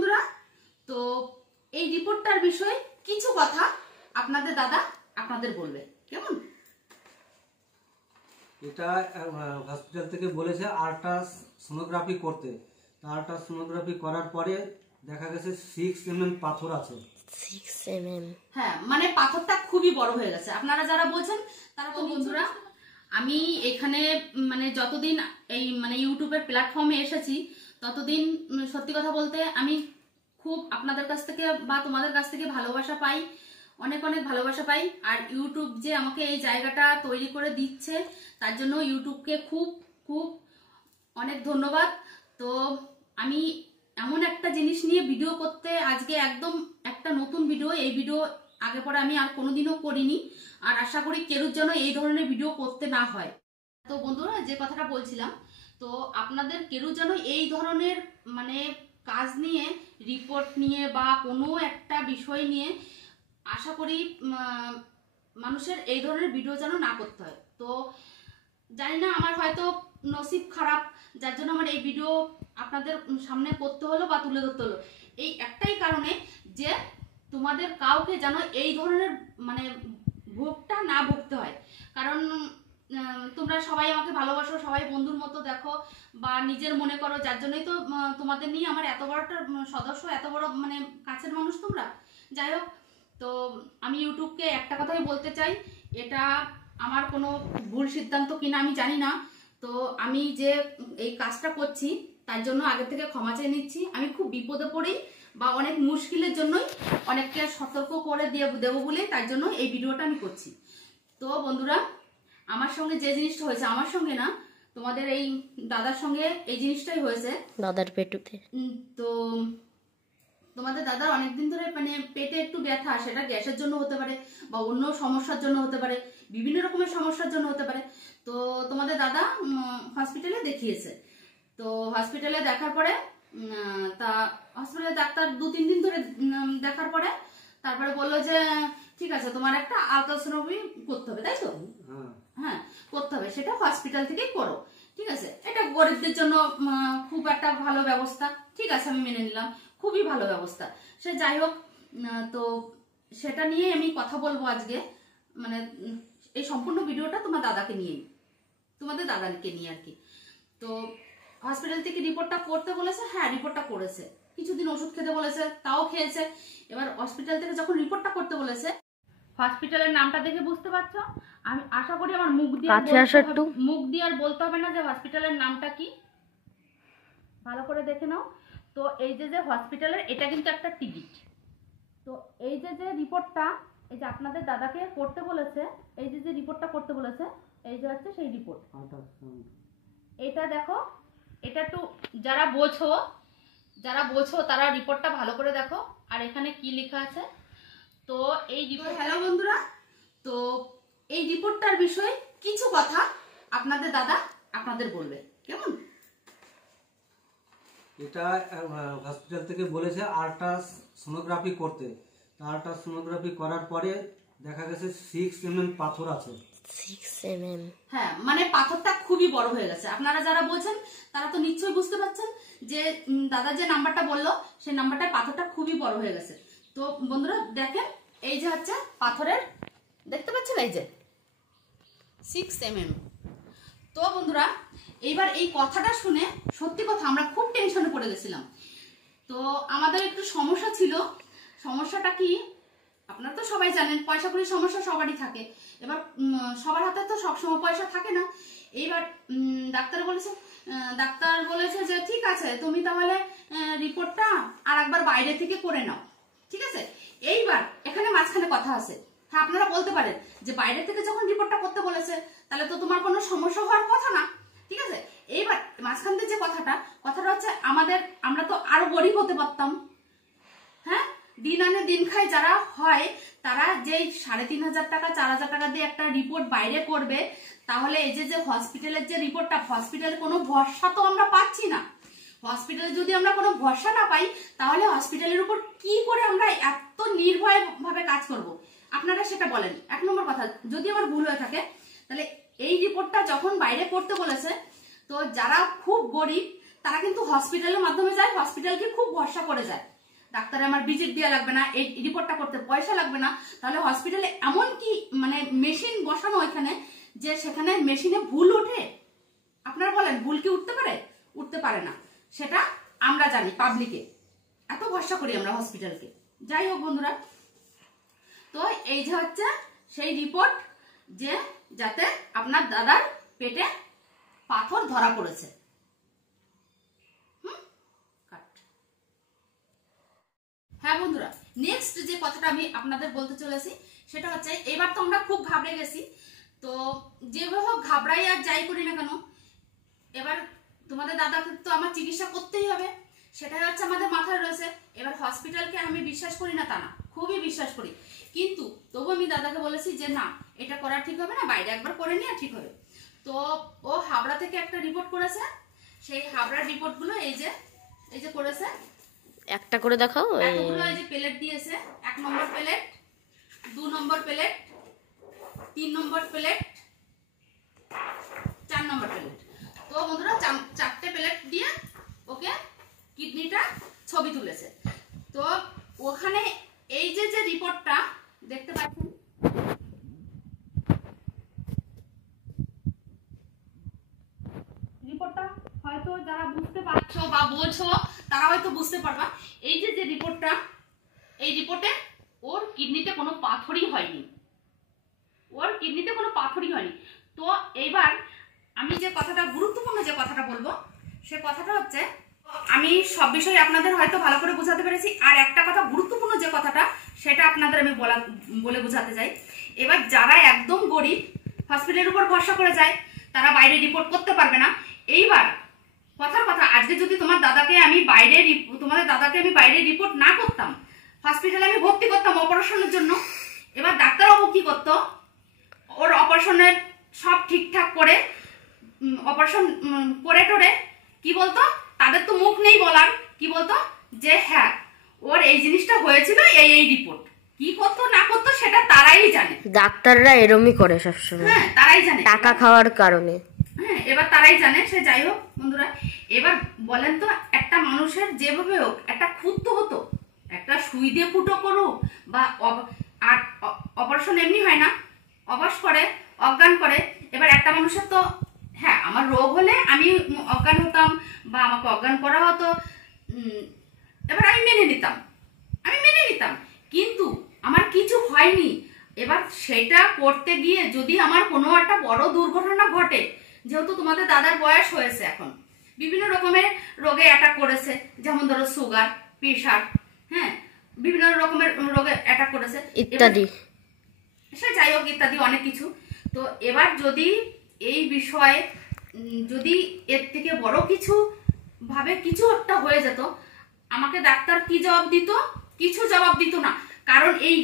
বন্ধুরা, তো এই রিপোর্টটার বিষয়ে কিছু কথা আপনাদের দাদা আপনাদের বলবে। কেমন? এটা হসপিটাল থেকে বলেছে আল্ট্রাসোনোগ্রাফি করতে। আল্ট্রাসোনোগ্রাফি করার পরে দেখা গেছে 6 mm পাথর আছে। 6 mm? হ্যাঁ, মানে পাথরটা খুবই বড় হয়ে গেছে। আপনারা যারা বলছেন তারা তো বন্ধুরা, আমি এখানে মানে যতদিন এই মানে ইউটিউবের প্ল্যাটফর্মে এসেছি ততদিন সত্যি কথা বলতে আমি খুব আপনাদের কাছ থেকে বা তোমাদের কাছ থেকে ভালোবাসা পাই, অনেক অনেক ভালোবাসা পাই। আর ইউটিউব যে আমাকে এই জায়গাটা তৈরি করে দিচ্ছে তার জন্য ইউটিউবকে খুব খুব অনেক ধন্যবাদ। তো আমি এমন একটা জিনিস নিয়ে ভিডিও করতে আজকে একদম একটা নতুন ভিডিও, এই ভিডিও আগে পরে আমি আর কোনোদিনও করিনি, আর আশা করি কেউর যেন এই ধরনের ভিডিও করতে না হয়। তো বন্ধুরা, যে কথাটা বলছিলাম, তো আপনাদের কেউ যেন এই ধরনের মানে কাজ নিয়ে, রিপোর্ট নিয়ে বা কোনো একটা বিষয় নিয়ে আশা করি মানুষের এই ধরনের ভিডিও যেন না করতে হয়। তো জানি না, আমার হয়তো নসিব খারাপ যার জন্য আমার এই ভিডিও আপনাদের সামনে করতে হলো বা তুলে ধরতে হলো, এই একটাই কারণে যে তোমাদের কাউকে যেন এই ধরনের মানে ভোগটা না ভুগতে হয়। কারণ তোমরা সবাই আমাকে ভালোবাসো, সবাই বন্ধুর মতো দেখো বা নিজের মনে করো, যার জন্যই তো তোমাদের নিয়ে আমার এত বড়টা সদস্য, এত বড় মানে কাছের মানুষ তোমরা। যাই হোক, তো আমি ইউটিউবকে একটা কথাই বলতে চাই, এটা আমার কোনো ভুল সিদ্ধান্ত কিনা আমি জানি না। তো আমি যে এই কাজটা করছি তার জন্য আগে থেকে ক্ষমা চেয়ে নিচ্ছি। আমি খুব বিপদে পড়ি বা অনেক মুশকিলের জন্যই অনেককে সতর্ক করে দেবো বলে তার জন্য এই ভিডিওটা আমি করছি। তো বন্ধুরা, আমার সঙ্গে যে জিনিসটা হয়েছে, আমার সঙ্গে না, তোমাদের এই দাদার সঙ্গে এই জিনিসটাই হয়েছে, দাদার পেটুতে। তো তোমাদের দাদার অনেকদিন ধরে মানে পেটে একটু ব্যথা, সেটা গ্যাসের জন্য হতে পারে বা অন্য সমস্যার জন্য হতে পারে, বিভিন্ন রকমের সমস্যার জন্য হতে পারে। তো তোমাদের দাদা হসপিটালে দেখিয়েছে। তো হসপিটালে দেখার পরে তা হসপিটালে ডাক্তার 2-3 দিন ধরে দেখার পরে তারপরে বললো যে ঠিক আছে, তোমার একটা আলট্রাসোনোগ্রাফি করতে হবে, তাই তো? হ্যাঁ, করতে হবে, সেটা হসপিটাল থেকেই করো। ঠিক আছে, এটা গরিবদের জন্য খুব একটা ভালো ব্যবস্থা। ঠিক আছে, আমি মেনে নিলাম, খুবই ভালো ব্যবস্থা। সে যাই হোক, তো সেটা নিয়ে আমি কথা বলবো আজকে। মানে এই সম্পূর্ণ ভিডিওটা তোমার দাদাকে নিয়ে, তোমাদের দাদাকে নিয়ে আর কি। তো হসপিটাল থেকে রিপোর্টটা করতে বলেছে, হ্যাঁ রিপোর্টটা করেছে, কিছুদিন ওষুধ খেতে বলেছে, তাও খেয়েছে। এবার হসপিটাল থেকে যখন রিপোর্টটা করতে বলেছে, হসপিটালের নামটা দেখে বুঝতে পারছো, আমি আশা করি আমার মুখ দিয়ে আর বলতে হবে না যে হসপিটালের নামটা কি, ভালো করে দেখে নাও। তো এই যে হসপিটালের, এটা কিন্তু একটা টিকিট। তো এই যে রিপোর্টটা, এই যে আপনাদের দাদাকে করতে বলেছে, এই যে রিপোর্টটা করতে বলেছে, এই যে হচ্ছে সেই রিপোর্ট। এটা দেখো, এটা একটু যারা বোঝো তারা রিপোর্টটা ভালো করে দেখো। আর এখানে কি লেখা আছে, তো এই রিপোর্ট, হ্যালো বন্ধুরা, তো এই রিপোর্টটার বিষয়ে কিছু কথা আপনাদের দাদা আপনাদের বলবে। কেমন? এটা হসপিটাল থেকে বলেছে আল্ট্রাসোনোগ্রাফি করতে। আল্ট্রাসোনোগ্রাফি করার পরে দেখা গেছে 6 mm পাথর আছে। 6 mm? হ্যাঁ, মানে পাথরটা খুবই বড় হয়ে গেছে। আপনারা যারা বলছেন তারা তো নিশ্চয়ই বুঝতে পারছেন যে দাদা যে নাম্বারটা বললো সেই নাম্বারটায় পাথরটা খুবই বড় হয়ে গেছে। তো বন্ধুরা দেখেন, এই যে হচ্ছে পাথরের, দেখতে পাচ্ছেন এই যে 6 mm। তো বন্ধুরা, এইবার এই কথাটা শুনে সত্যি কথা আমরা খুব টেনশনে পড়ে গেছিলাম। তো আমাদের একটু সমস্যা ছিল। সমস্যাটা কি আপনারা তো সবাই জানেন, পয়সা কড়ির সমস্যা সবারই থাকে। এবার সবার হাতে তো সবসময় পয়সা থাকে না। এইবার ডাক্তার বলেছে যে ঠিক আছে, তুমি তাহলে রিপোর্টটা আর একবার বাইরে থেকে করে নাও। ঠিক আছে, এইবার এখানে মাঝখানে কথা আছে। হ্যাঁ, আপনারা বলতে পারেন যে বাইরে থেকে যখন রিপোর্টটা করতে বলেছে তাহলে তো তোমার কোনো সমস্যা হওয়ার কথা না। ঠিক আছে, এইবার মাঝখান থেকে যে কথাটা হচ্ছে আমরা তো আরো গরিব হতে পারতাম। হ্যাঁ, দিন আনে দিন খায় যারা হয়, তারা যে 3500 টাকা 4000 টাকা দিয়ে একটা রিপোর্ট বাইরে করবে, তাহলে এই যে হসপিটালের যে রিপোর্টটা, হসপিটালে কোনো ভরসা তো আমরা পাচ্ছি না। হসপিটালে যদি আমরা কোনো ভরসা না পাই, তাহলে হসপিটালের উপর কি করে আমরা এত নির্ভয় ভাবে কাজ করব? আপনারা সেটা বলেন। 1 নম্বর কথা, যদি আমার ভুল হয়ে থাকে, তাহলে এই রিপোর্টটা যখন বাইরে করতে বলেছে, তো যারা খুব গরিব তারা কিন্তু হসপিটালের মাধ্যমে যায়, হসপিটালকে খুব ভরসা করে যায়। ডাক্তারে আমার ভিজিট দেওয়া লাগবে না, এই রিপোর্টটা করতে পয়সা লাগবে না। তাহলে হসপিটালে এমন কি মানে মেশিন বসানো এখানে যে সেখানে মেশিনে ভুল ওঠে? আপনারা বলেন ভুল কি উঠতে পারে? উঠতে পারে না, সেটা আমরা জানি। পাবলিকে এত ভরসা করি আমরা হসপিটালকে। যাই হোক বন্ধুরা, তো এই যে হচ্ছে সেই রিপোর্ট যে যাতে আপনার দাদার পেটে পাথর ধরা পড়েছে। হ্যাঁ বন্ধুরা, নেক্সট যে কথাটা আমি আপনাদের বলতে চলেছি সেটা হচ্ছে, এবার তো আমরা খুব ঘাবড়ে গেছি। তো যেভাবে হোক ঘাবড়াই আর যাই করি না কেন, এবার তোমাদের দাদাকে তো আমার চিকিৎসা করতেই হবে, সেটাই হচ্ছে আমাদের মাথায় রয়েছে। এবার হসপিটালকে আমি বিশ্বাস করি না তা না, খুবই বিশ্বাস করি, কিন্তু তবু আমি দাদাকে বলেছি যে না, এটা করা ঠিক হবে না, বাইরে একবার করে নিয়ে ঠিক হবে। তো ও হাবড়া থেকে একটা রিপোর্ট করেছে, সেই হাবড়ার রিপোর্টগুলো এই যে করেছে, একটা করে দেখাও। এতগুলো এই যে প্লেট দিয়েছে, 1 number plate, 2 number plate, 3 number plate, 4 number plate. তো বন্ধুরা 4টে প্লেট দিয়ে ওকে কিডনিটা ছবি তুলেছে। তো ওখানে এই যে রিপোর্টটা দেখতে পাচ্ছেন, রিপোর্টটা হয়তো যারা বুঝতে পারছো বা বলছো তারা হয়তো বুঝতে পারবা। এই যে রিপোর্টটা, এই রিপোর্টে ওর কিডনিতে কোনো পাথরই হয়নি, ওর কিডনিতে কোনো পাথরই হয়নি। তো এইবার আমি যে কথাটা গুরুত্বপূর্ণ যে কথাটা বলবো, সে কথাটা হচ্ছে, আমি সব বিষয়ে আপনাদের হয়তো ভালো করে বোঝাতে পেরেছি। আর একটা কথা গুরুত্বপূর্ণ যে কথাটা, সেটা আপনাদের আমি বলে বোঝাতে চাই। এবার যারা একদম গরিব, হসপিটালের উপর ভরসা করে যায়, তারা বাইরে রিপোর্ট করতে পারবে না। এইবার কথার কথা, আজকে যদি তোমাদের দাদাকে আমি বাইরে রিপোর্ট না করতাম, হসপিটালে আমি ভর্তি করতাম অপারেশনের জন্য, এবার ডাক্তারবাবু কি করতো, ওর অপারেশনের সব ঠিকঠাক করে অপারেশন করে টোরে কি বলতো, তাদের তো মুখ নেই বলার, কি বলতো যে হ্যাঁ ওর এই জিনিসটা হয়েছিল, এই রিপোর্ট। কি করতো না করতো সেটা তারাই জানে, ডাক্তাররা এরমই করে সবসময়। হ্যাঁ তারাই জানে, টাকা খাওয়ার কারণে। হ্যাঁ এবার তারাই জানে। সে যাই হোক বন্ধুরা, এবার বলেন তো, একটা মানুষের যেভাবে হোক একটা খুঁত তো হতো, একটা সুই দিয়ে ফুটো করুক বা আর অপারেশন এমনি হয় না, অবশ করে, অজ্ঞান করে। এবার একটা মানুষের তো, হ্যাঁ আমার রোগ হলে আমি অজ্ঞান হতাম বা আমাকে অজ্ঞান করা হতো, এবার আমি মেনে নিতাম, কিন্তু আমার কিছু হয়নি। এবার সেটা করতে গিয়ে যদি আমার কোনো একটা বড় দুর্ঘটনা ঘটে, যেহেতু তোমাদের দাদার বয়স হয়েছে, এখন বিভিন্ন রকমের রোগে অ্যাটাক করেছে, যেমন ধরো সুগার, প্রেশার, হ্যাঁ বিভিন্ন রকমের রোগে অ্যাটাক করেছে ইত্যাদি, সে যাই হোক ইত্যাদি অনেক কিছু। তো এবার যদি এই বিষয়ে যদি এর থেকে বড় কিছু ভাবে কিছু একটা হয়ে যেত, আমাকে ডাক্তার কি জবাব দিত? কিছু জবাব দিত না, কারণ এই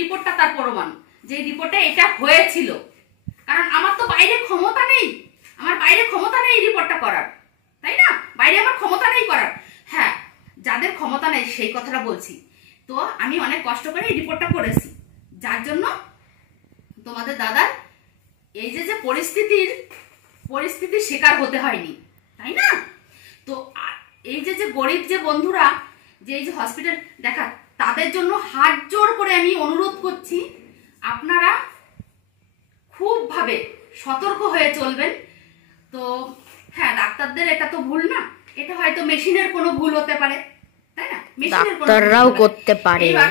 রিপোর্টটা তার প্রমাণ যে রিপোর্টে এটা হয়েছিল। কারণ আমার তো বাইরে ক্ষমতা নেই, এই রিপোর্টটা করার, তাই না? বাইরে আমার ক্ষমতা নেই করার। হ্যাঁ, যাদের ক্ষমতা নেই সেই কথাটা বলছি। তো আমি অনেক কষ্ট করে এই রিপোর্টটা করেছি, যার জন্য তোমাদের দাদার এই যে পরিস্থিতির শিকার হতে হয়নি, তাই না? তো এই যে গরিব যে বন্ধুরা যে এই যে হসপিটাল দেখা, তাদের জন্য হাত জোড় করে আমি অনুরোধ করছি, আপনারা খুব ভাবে সতর্ক হয়ে চলবেন। তো হ্যাঁ, ডাক্তারদের এটা তো ভুল না, এটা হয়তো মেশিনের কোনো ভুল হতে পারে, তাই না? মেশিনের কোনো ডাক্তাররাও করতে পারে। এবার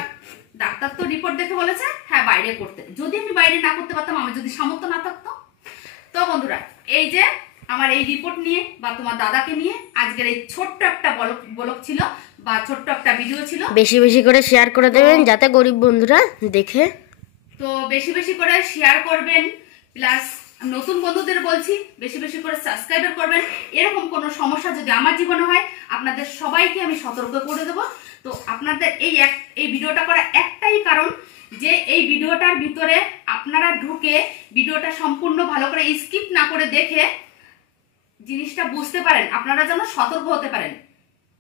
ডাক্তার তো রিপোর্ট দেখে বলেছে হ্যাঁ বাইরে করতে, যদি আমি বাইরে না করতে পারতাম, আমার যদি সামর্থ্য না থাকতো। তো বন্ধুরা, এই যে আমার এই রিপোর্ট নিয়ে বা তোমার দাদাকে নিয়ে আজকের এই ছোট্ট একটা ব্লগ ছিল বা ছোট্ট একটা ভিডিও ছিল। বেশি বেশি করে শেয়ার করে দেবেন যাতে গরিব বন্ধুরা দেখে। তো বেশি বেশি করে শেয়ার করবেন, প্লাস নতুন বন্ধুদের বলছি বেশি বেশি করে সাবস্ক্রাইব করবেন। এরকম কোনো সমস্যা যদি আমার জীবনে হয়, আপনাদের সবাইকে আমি সতর্ক করে দেবো। তো আপনাদের এই ভিডিওটা করা একটাই কারণ, যে এই ভিডিওটার ভিতরে আপনারা ঢুকে ভিডিওটা সম্পূর্ণ ভালো করে স্কিপ না করে দেখে জিনিসটা বুঝতে পারেন, আপনারা যেন সতর্ক হতে পারেন।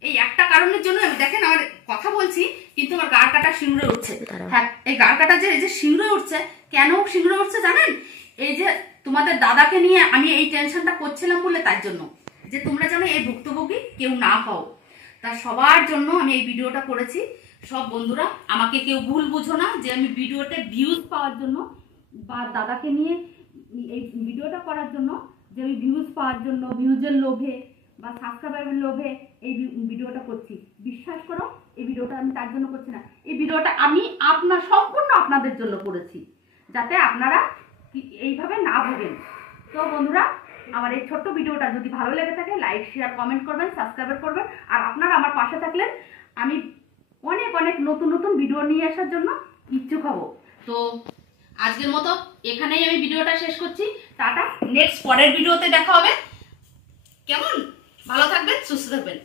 এই একটা কারণের জন্য আমি দেখেন আমার কথা বলছি কিন্তু আমার গাড় কাটা শিংড়ে উঠছে। হ্যাঁ, এই গাড় কাটা যে এই যে শিংড়ে উঠছে, কেন শিংড়ে উঠছে জানেন? এই যে তোমাদের দাদাকে নিয়ে আমি এই টেনশনটা করছিলাম বলে, তার জন্য। যে তোমরা যেন এই ভুক্তভোগী কেউ না হও। তা সবার জন্য আমি এই ভিডিওটা করেছি। সব বন্ধুরা আমাকে কেউ ভুল বুঝো না যে আমি ভিডিওতে ভিউজ পাওয়ার জন্য বা দাদাকে নিয়ে এই ভিডিওটা করার জন্য যে আমি ভিউজ পাওয়ার জন্য, ভিউজের লোভে বা সাবস্ক্রাইবারের লোভে এই ভিডিওটা করছি। বিশ্বাস করো এই ভিডিওটা আমি তার জন্য করছি না, এই ভিডিওটা আমি সম্পূর্ণ আপনাদের জন্য করেছি, যাতে আপনারা এইভাবে না ভোগেন। তো বন্ধুরা, আমার এই ছোট্ট ভিডিওটা যদি ভালো লেগে থাকে লাইক, শেয়ার, কমেন্ট করবেন, সাবস্ক্রাইব করবেন। আর আপনারা আমার পাশে থাকলেন আমি অনেক অনেক নতুন নতুন ভিডিও নিয়ে আসার জন্য ইচ্ছুক হব। তো আজকের মতো এখানেই আমি ভিডিওটা শেষ করছি। টাটা, নেক্সট পরের ভিডিওতে দেখা হবে। কেমন? ভালো থাকবেন, সুস্থ থাকবেন।